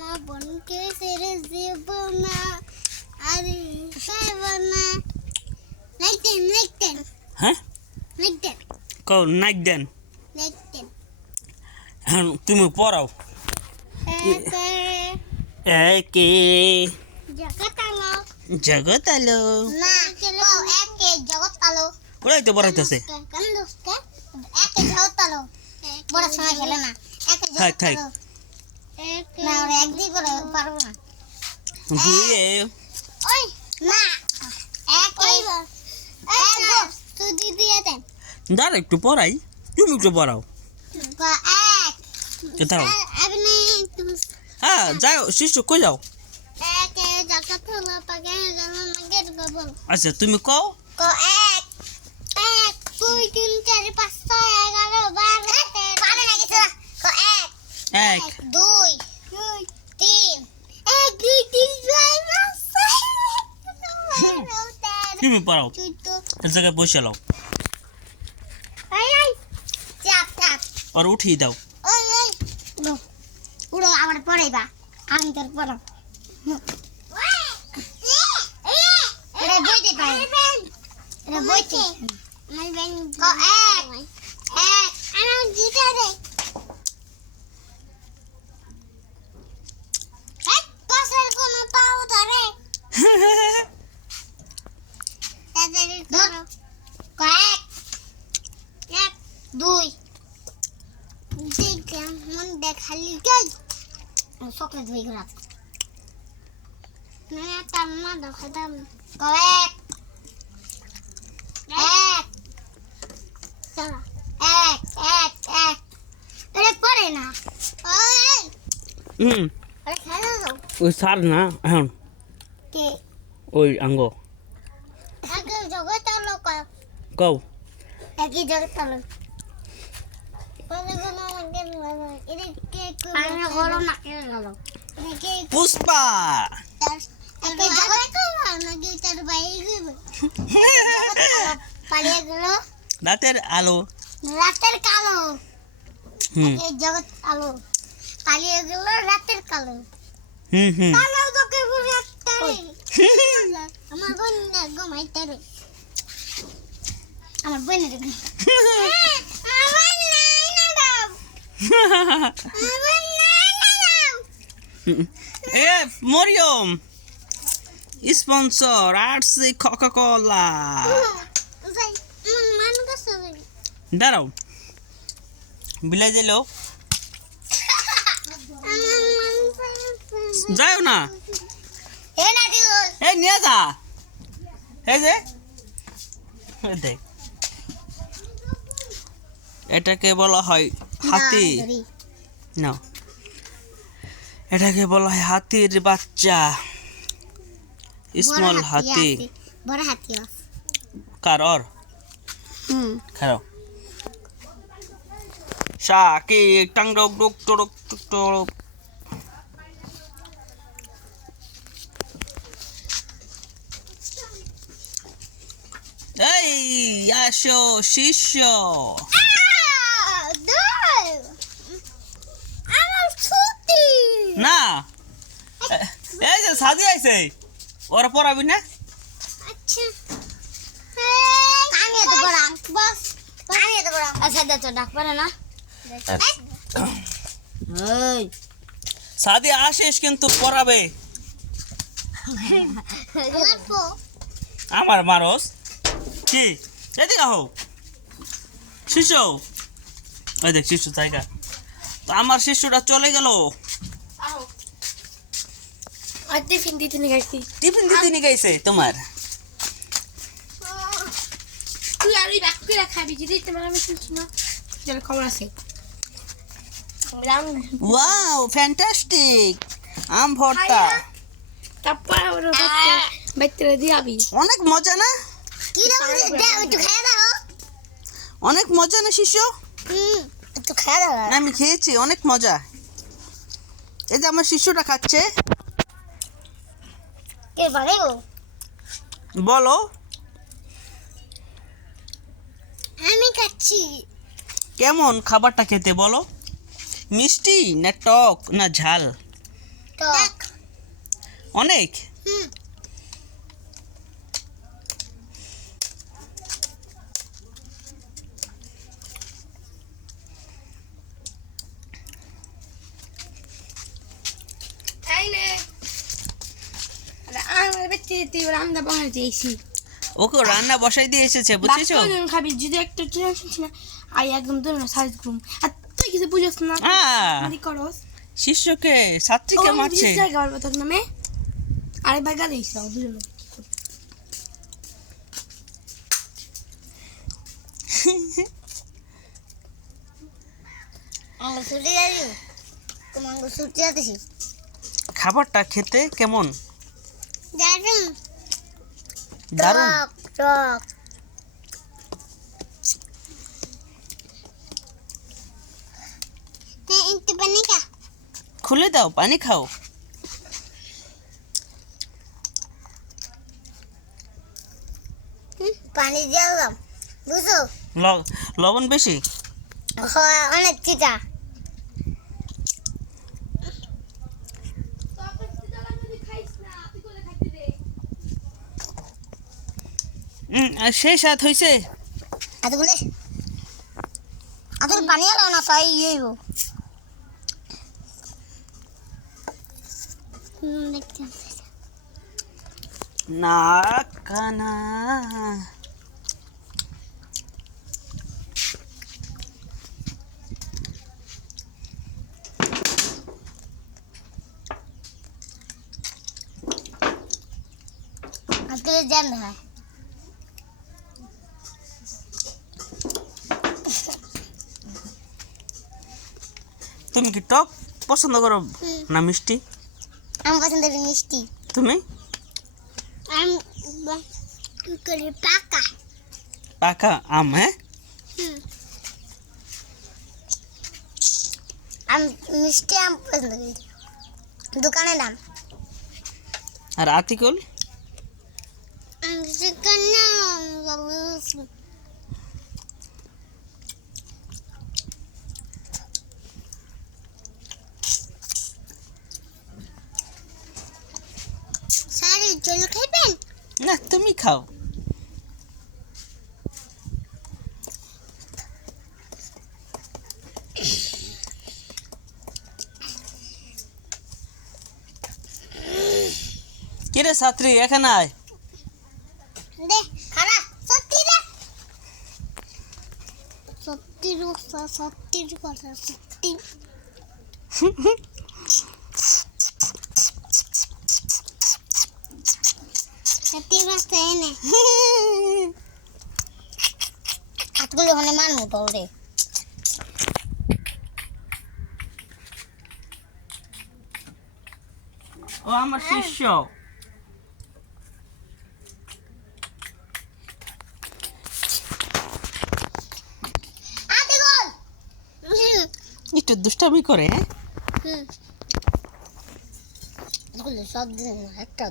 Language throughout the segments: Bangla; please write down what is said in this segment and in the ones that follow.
আমার বোনকে ছেড়ে দেব না আরে দেব না নাইটেন হ্যাঁ নাইটেন কও নাইট দেন নাইটেন তুমি পড়াও একে জগৎ আলো জগৎ আলো না চলো একে জগৎ আলো ওরাই তো পড়াইতেছে কান্দুসকে একে জগৎ আলো বড় সময় খেলে না একে থাক জগৎ থাক আলো না ওরা একদিন করে পারবো না দিয়ে ওই না এক ওই তুই দিদি দেন দাঁড়া একটু পড়াই তুমি একটু পড়াও এক দাঁড়াও আপনি হ্যাঁ যাও শিশু কই যাও একে জগৎ হলো পাগে জানো না গেট বল আচ্ছা তুমি কও কো এক এক দুই তিন চার পাঁচ ছয় 11 12 পারে না কিছু কো এক এক দুই দুই তিন এক দুই তিন চার পাঁচ ছয় তুমি পড়াও চুইতো এর জায়গায় বসে লাও এই এই চাপ চাপ আর উঠিয়ে দাও ওই ওই উড়ো উড়ো আমার পড়াইবা আমি তোর পড়াও এটা বইতে পারে এটা বইতে আমার বেন কো এক এক আমার জিতে দে এক পাশের কোন পাও ধরে তাড়াতাড়ি ধরো কো এক এক দুই দেখে মন দেখালি গাই চকলেট হয়ে গেল না তার না দেখাতাম কো এক এক চলো এক এক এক এটা পড়ে না ওই আরে খেলা দাও ওই সার না এখন কে ওই আঙ্গ আগে জগৎ আলো কও একই জগৎ আলো বলে কোনো আমাকে এটা কে পানি গরম না কে গেল এটা কে পুষ্পা তার একে জগৎ আলো নাকি তার বাইরে গেল পালিয়ে গেল রাতের আলো রাতের কালো হুম এই জগৎ আলো পালিয়ে গেল রাতের কালো হুম হুম কালো তোকে বুঝে আমার বোন না ঘুমাইতে রে আমার বোনের আমার নাই না দাও আমার নাই না দাও এ Maryam sponsor arts Coca Cola যাই মানুষ কাছে দাঁড়াও বিলাই দিল যাও না এ না দিও এই নিয়ে যা এই যে এই দেখ এটাকে বলা হয় হাতি না এটাকে বলা হয় হাতির বাচ্চা স্মল হাতি বড় হাতি কার ওর খাও শাকি টাং ডক ডক টক টক এই আসো শিষ্য আমার ছুটি না এই যে সাদি আইছে ওরা পড়াবি না আচ্ছা আমি তো পড়াম বস আমি তো পড়াম আচ্ছা দাও ডাক পারে না এই সাদি আসিস কিন্তু পড়াবে গল্প আমার মারস কি এদিকে আহো শিশু ওই দেখ শিশু জায়গা তো আমার শিশুটা চলে গেল আর টিফিন দিতে নিয়ে গেছি টিফিন দিতে নিয়ে গেছে তোমার তুই আর ওই বাকি খাবি যদি তোমার আমি শুনছি না যেন খবর আছে ওয়াও ফ্যান্টাস্টিক আম ভর্তা তারপর ওরা বাইরে দিয়াবি অনেক মজা না কি দাও একটু খেয়ে দাও অনেক মজা না শিশু একটু খেয়ে দাও আমি খেয়েছি অনেক মজা এই যে আমার শিশুটা খাচ্ছে কে বলে গো বলো আমি খাচ্ছি কেমন খাবারটা খেতে বলো মিষ্টি না টক না ঝাল টক অনেক। ওকে রান্না বসাই দিয়ে এসেছে, বুঝেছো? খাবি যদি একটা ট্রেন শুনছি না আই একদম তো না সাইজ ঘুম আর তুই কিছু বুঝছ না মারি করস শিষ্যকে ছাত্রীকে মারছে। জায়গা বলবো তোর নামে আরে ভাই গালি দিছ দুজন আঙ্গুল ছুটে যাবি তোমার আঙ্গুল ছুটে যাচ্ছি খাবারটা খেতে কেমন? দারুন দারুণ। টক একটু পানি খা খুলে দাও, পানি খাও। পানি দিলাম বুঝো লবণ বেশি? হয় অনেক চিটা সেই স্বাদ হয়েছে। আজ বলে আদর পানি আলো না তাই ইয়েইব দেখতে না কানা আজকে জান না তুমি কি টক পছন্দ করো না মিষ্টি? আমি পছন্দ করি মিষ্টি। তুমি? আমি করি পাকা পাকা আম। হ্যাঁ, আমি মিষ্টি আম পছন্দ করি, দোকানের নাম। আর আতিকুল? সারি জল খাইবেন না, তুমি খাও। কিরে ছাত্রী, এখানে আয়। দে খারা সত্যি রে সত্যির কথা সত্যির কথা সত্যি সত্যি কথা এনে আতগুলো হনে মানমু তো রে ও আমার শিষ্য। একটু দুষ্টামি করে। সব দিন একটা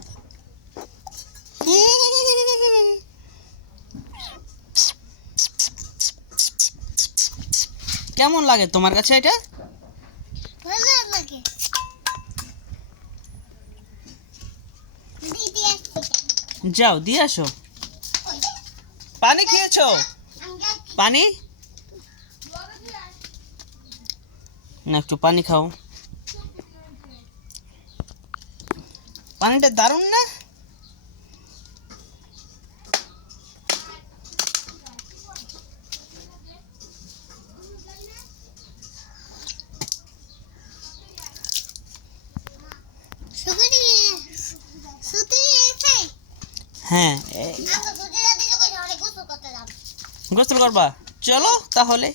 কেমন লাগে তোমার কাছে এটা? ভালো লাগে দিদি যাও দিয়ে আসো। পানি খেয়েছো? পানি না, একটু পানি খাও। পানিটা দারুণ না? হ্যাঁ, গোসল করবা? চলো তাহলে।